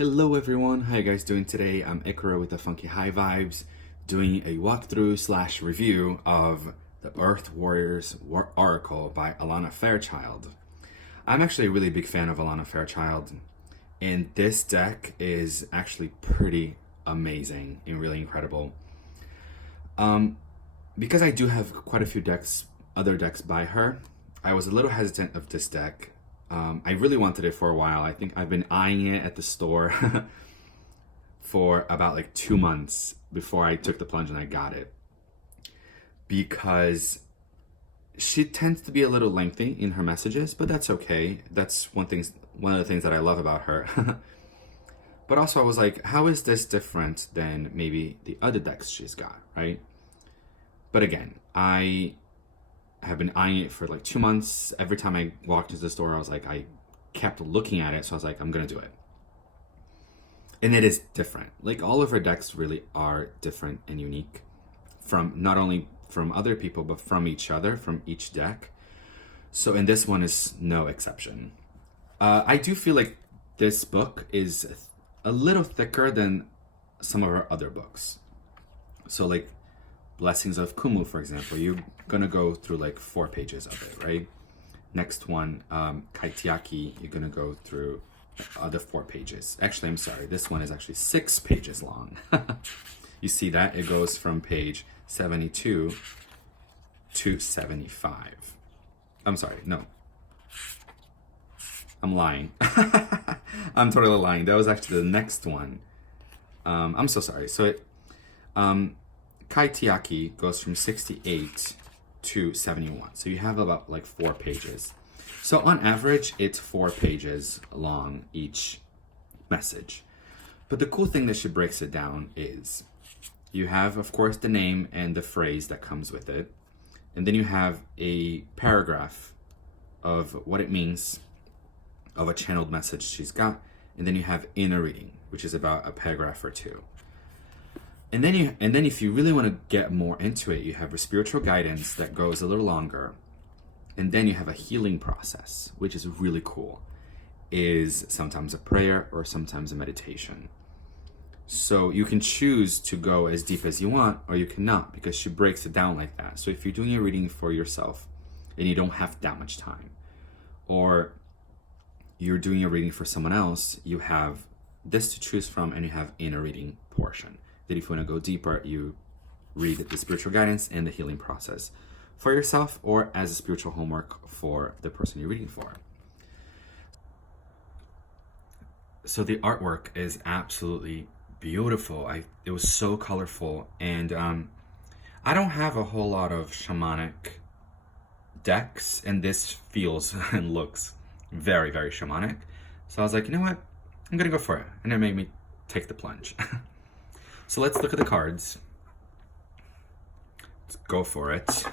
Hello everyone, how you guys doing today? I'm Ikra with the Funky High Vibes, doing a walkthrough slash review of the Earth Warriors Oracle by Alana Fairchild. I'm actually a really big fan of Alana Fairchild, and this deck is actually pretty amazing and really incredible. Because I do have quite a few other decks by her, I was a little hesitant of this deck. I really wanted it for a while. I think I've been eyeing it at the store for about like 2 months before I took the plunge and I got it. Because she tends to be a little lengthy in her messages, but that's okay. That's one of the things that I love about her. But also I was like, how is this different than maybe the other decks she's got, right? But again, I have been eyeing it for like 2 months. Every time I walked into the store, I kept looking at it. So I was like, I'm going to do it. And it is different. Like all of her decks really are different and unique from not only from other people, but from each other, from each deck. So, and this one is no exception. I do feel like this book is a little thicker than some of her other books. So like Blessings of Kumu, for example, you're gonna go through like 4 pages of it, right? Next one, Kaitiaki, you're gonna go through other 4 pages. Actually, I'm sorry, this one is actually 6 pages long. You see that? It goes from page 72 to 75. I'm sorry, no. I'm lying. I'm totally lying. That was actually the next one. I'm so sorry. So Kaitiaki goes from 68 to 71. So you have about like 4 pages. So on average, it's 4 pages long each message. But the cool thing that she breaks it down is you have, of course, the name and the phrase that comes with it. And then you have a paragraph of what it means of a channeled message she's got. And then you have inner reading, which is about a paragraph or 2. And then if you really want to get more into it, you have a spiritual guidance that goes a little longer. And then you have a healing process, which is really cool. Is sometimes a prayer or sometimes a meditation. So you can choose to go as deep as you want, or you cannot, because she breaks it down like that. So if you're doing a reading for yourself and you don't have that much time, or you're doing a reading for someone else, you have this to choose from, and you have inner reading portion. That if you want to go deeper, you read the spiritual guidance and the healing process for yourself, or as a spiritual homework for the person you're reading for. So the artwork is absolutely beautiful. It was so colorful, and I don't have a whole lot of shamanic decks, and this feels and looks very, very shamanic. So I was like, you know what? I'm gonna go for it, and it made me take the plunge. So let's look at the cards. Let's go for it.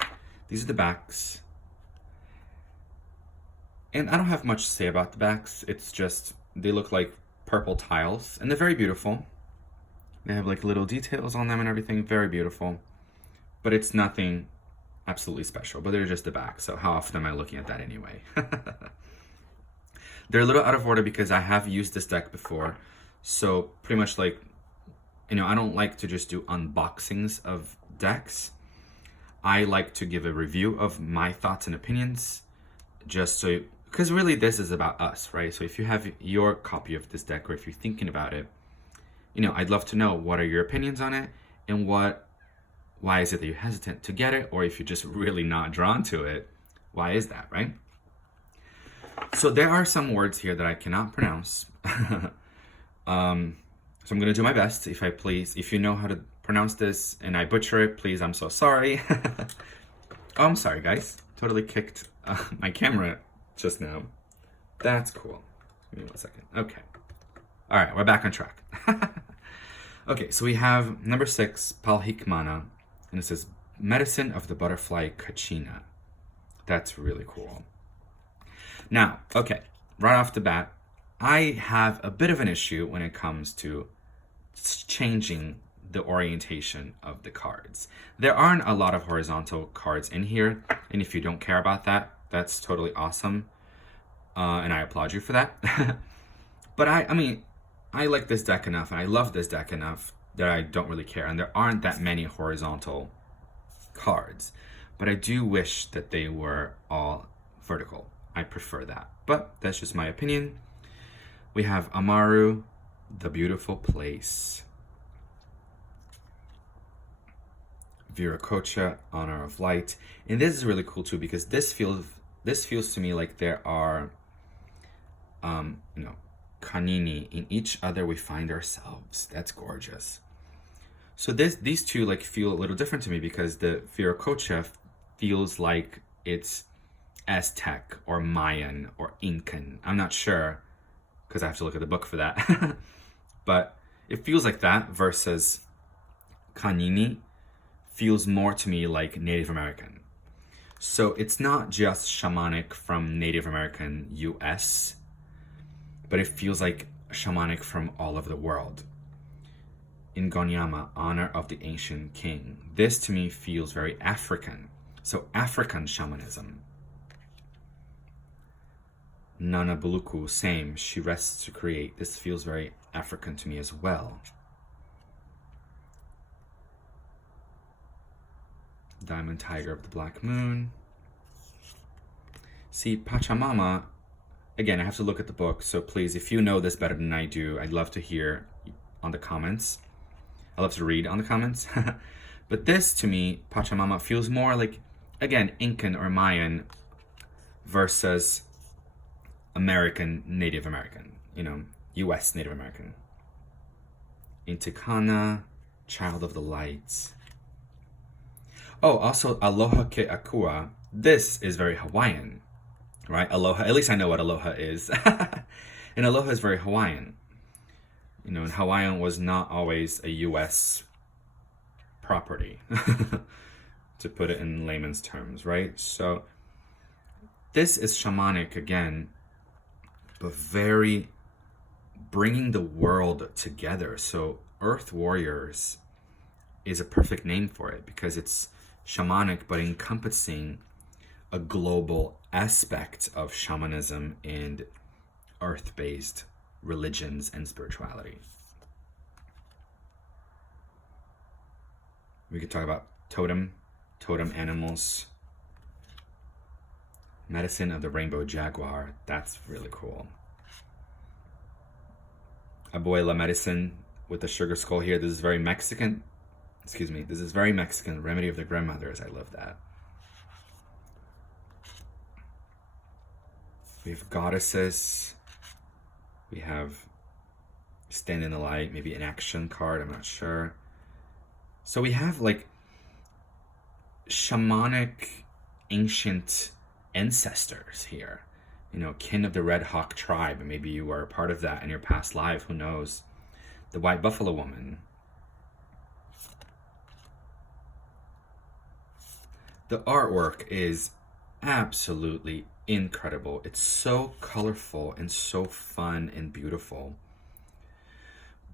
These are the backs. And I don't have much to say about the backs. It's just, they look like purple tiles, and they're very beautiful. They have like little details on them and everything, very beautiful. But it's nothing absolutely special, but they're just the back. So how often am I looking at that anyway? They're a little out of order because I have used this deck before. So pretty much like, I don't like to just do unboxings of decks. I like to give a review of my thoughts and opinions, just so, because really this is about us, right? So if you have your copy of this deck, or if you're thinking about it, I'd love to know what are your opinions on it, and why is it that you're hesitant to get it, or if you're just really not drawn to it, why is that, right? So there are some words here that I cannot pronounce. So I'm going to do my best. If you know how to pronounce this and I butcher it, please, I'm so sorry. Oh, I'm sorry, guys. Totally kicked my camera just now. That's cool. Give me 1 second. Okay. All right, we're back on track. Okay, so we have number 6, Palhikmana, and it says, Medicine of the Butterfly Kachina. That's really cool. Now, okay, right off the bat, I have a bit of an issue when it comes to changing the orientation of the cards. There aren't a lot of horizontal cards in here, and if you don't care about that, that's totally awesome, and I applaud you for that. But I mean, I like this deck enough and I love this deck enough that I don't really care. And there aren't that many horizontal cards, but I do wish that they were all vertical. I prefer that, but that's just my opinion. We have Amaru, the Beautiful Place. Viracocha, Honor of Light. And this is really cool too, because this feels to me like there are kanini. In each other we find ourselves. That's gorgeous. So these two like feel a little different to me, because the Viracocha feels like it's Aztec or Mayan or Incan. I'm not sure, because I have to look at the book for that. But it feels like that, versus Kanini feels more to me like Native American. So it's not just shamanic from Native American US, but it feels like shamanic from all over the world. In Gonyama, Honor of the Ancient King. This to me feels very African. So African shamanism. Nana Buluku, same. She rests to create. This feels very African to me as well. Diamond Tiger of the Black Moon. See, Pachamama, again, I have to look at the book, so please, if you know this better than I do, I'd love to hear on the comments. I love to read on the comments. But this, to me, Pachamama, feels more like, again, Incan or Mayan versus American, Native American, US Native American. Intikana, Child of the Lights. Oh, also Aloha Ke Akua. This is very Hawaiian, right? Aloha, at least I know what aloha is. And aloha is very Hawaiian. And Hawaiian was not always a US property, to put it in layman's terms, right? So this is shamanic again, but very bringing the world together. So Earth Warriors is a perfect name for it, because it's shamanic but encompassing a global aspect of shamanism and earth-based religions and spirituality. We could talk about totem animals. Medicine of the Rainbow Jaguar. That's really cool. Abuela medicine with the sugar skull here. This is very Mexican. Excuse me. This is very Mexican. Remedy of the grandmothers. I love that. We have goddesses. We have stand in the light. Maybe an action card. I'm not sure. So we have like shamanic ancient ancestors here. Kin of the Red Hawk tribe. Maybe you were a part of that in your past life. Who knows? The White Buffalo Woman. The artwork is absolutely incredible. It's so colorful and so fun and beautiful.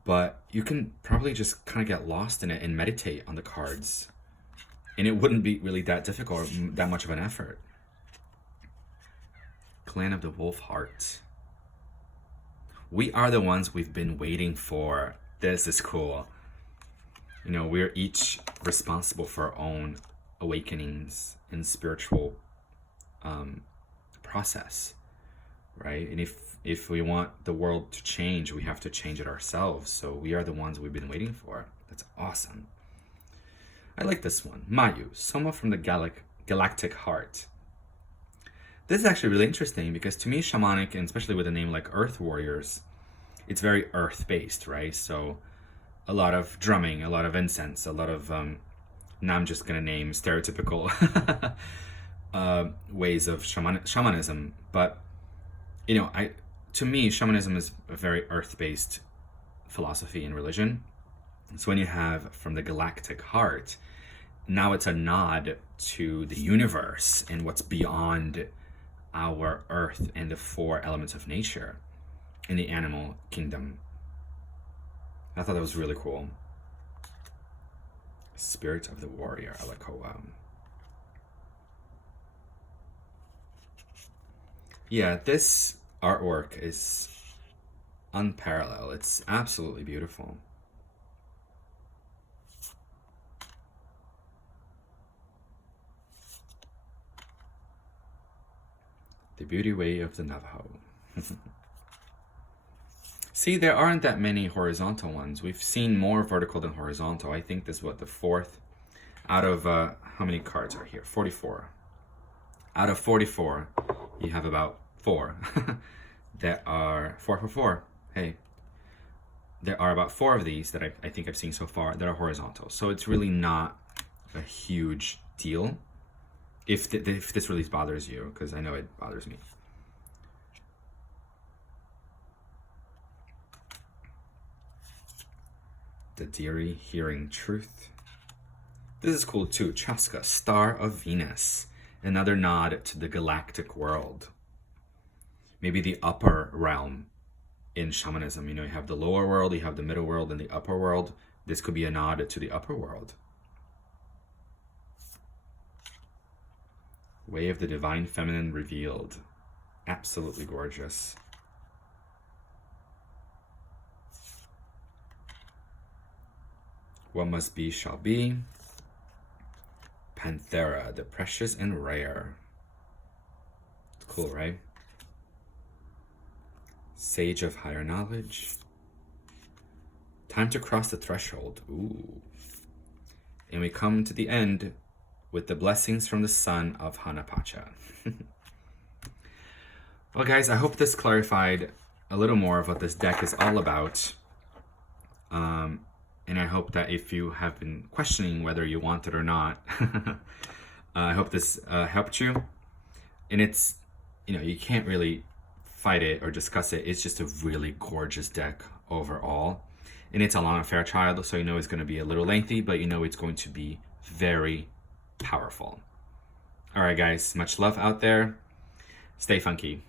But you can probably just kind of get lost in it and meditate on the cards. And it wouldn't be really that difficult or that much of an effort. Clan of the Wolf Heart. We are the ones we've been waiting for. This is cool. We're each responsible for our own awakenings and spiritual process, right? And if we want the world to change, we have to change it ourselves. So we are the ones we've been waiting for. That's awesome. I like this one. Mayu, Soma from the Galactic Heart. This is actually really interesting, because to me, shamanic, and especially with a name like Earth Warriors, it's very earth-based, right? So a lot of drumming, a lot of incense, a lot of, now I'm just going to name stereotypical ways of shamanism. But, to me, shamanism is a very earth-based philosophy and religion. So when you have from the Galactic Heart, now it's a nod to the universe and what's beyond our earth and the four elements of nature in the animal kingdom. I thought that was really cool. Spirit of the Warrior, Alakoa. Yeah, this artwork is unparalleled. It's absolutely beautiful. The beauty way of the Navajo. See, there aren't that many horizontal ones. We've seen more vertical than horizontal. I think this is what, the fourth out of, how many cards are here? 44. Out of 44, you have about 4 that are 4 for 4. Hey, there are about 4 of these that I think I've seen so far that are horizontal. So it's really not a huge deal if this really bothers you, because I know it bothers me. The Deary hearing truth. This is cool too. Chaska, Star of Venus. Another nod to the galactic world. Maybe the upper realm in shamanism. You know, you have the lower world, you have the middle world, and the upper world. This could be a nod to the upper world. Way of the Divine Feminine revealed. Absolutely gorgeous. What must be shall be. Panthera, the precious and rare. It's cool, right? Sage of higher knowledge. Time to cross the threshold. Ooh. And we come to the end with the blessings from the son of Hanapacha. Well, guys, I hope this clarified a little more of what this deck is all about. And I hope that if you have been questioning whether you want it or not, I hope this helped you. And it's, you know, you can't really fight it or discuss it. It's just a really gorgeous deck overall. And it's Alana Fairchild, so you know it's going to be a little lengthy, but you know it's going to be very powerful. All right, guys, much love out there. Stay funky.